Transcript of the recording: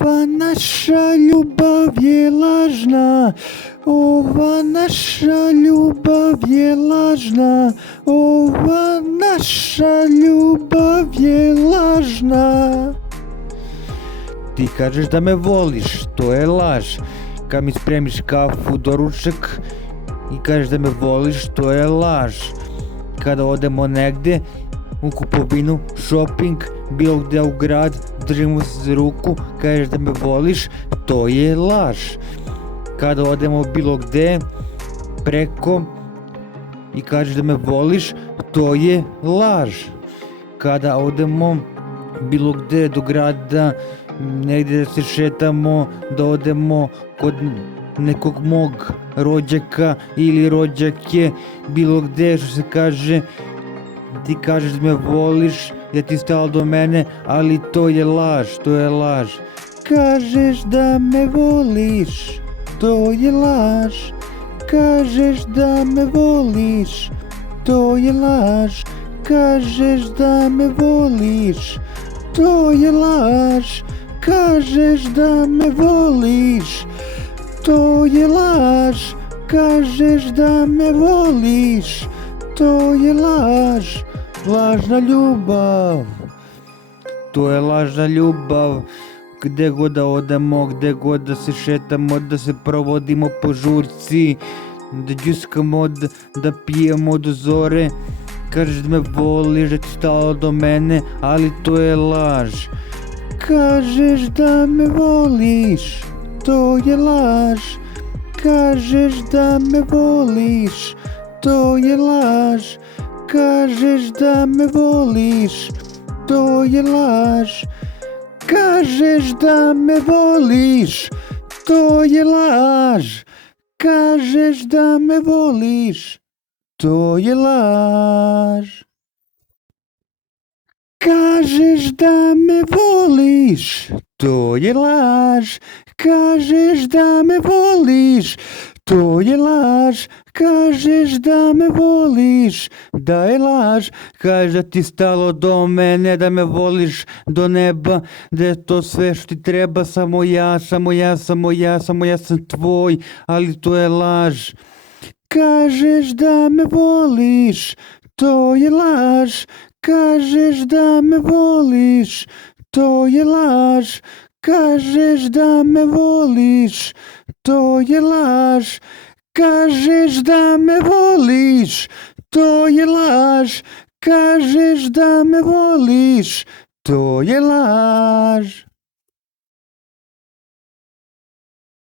Ova naša ljubav je lažna, ova naša ljubav je lažna, ova naša ljubav je lažna. Ti kažeš da me voliš, to je laž. Kad mi spremiš kafu, doručak i kažeš da me voliš, to je laž. Kada odemo negde u kupovinu, shopping, bilo gde u grad, držimo se za ruku, kažeš da me voliš, to je laž. Kada odemo bilo gde, preko i kažeš da me voliš, to je laž. Kada odemo bilo gde do grada, negdje da se šetamo, da odemo kod nekog mog rođaka ili rođake, bilo gde, što se kaže, ti kažeš da me voliš, da ti stalo do mene, ali to je laž, to je laž. Kažeš da me voliš, to je laž. Kažeš da me voliš, to je laž. Kažeš da me voliš, to je laž. Kažeš da me voliš, to je laž. Kažeš da me voliš, to je laž. Lažna ljubav, to je lažna ljubav. Gde god da odemo, gde god da se šetamo, da se provodimo po žurci, da džuskamo, da pijemo do zore. Kažeš da me voliš, da ti stalo do mene, ali to je laž. Kažeš da me voliš, to je laž. Kažeš da me voliš, to je laž. Kažeš da me voliš, to je laž. Kažeš da me voliš, to je laž. Kažeš da me voliš, to je laž. Kažeš da me voliš, to je laž. Kažeš da me voliš, to je laž. Kažeš da me voliš, da je laž. Kažeš da ti stalo do mene, da me voliš do neba, da je to sve što ti treba, samo ja, samo ja, samo ja, samo ja sam tvoj, ali to je laž. Kažeš da me voliš, to je laž. Kažeš da me voliš, to je laž. Kažeš da me voliš, to je laž. Kažeš da me voliš, to je laž. Kažeš da me voliš, to je laž.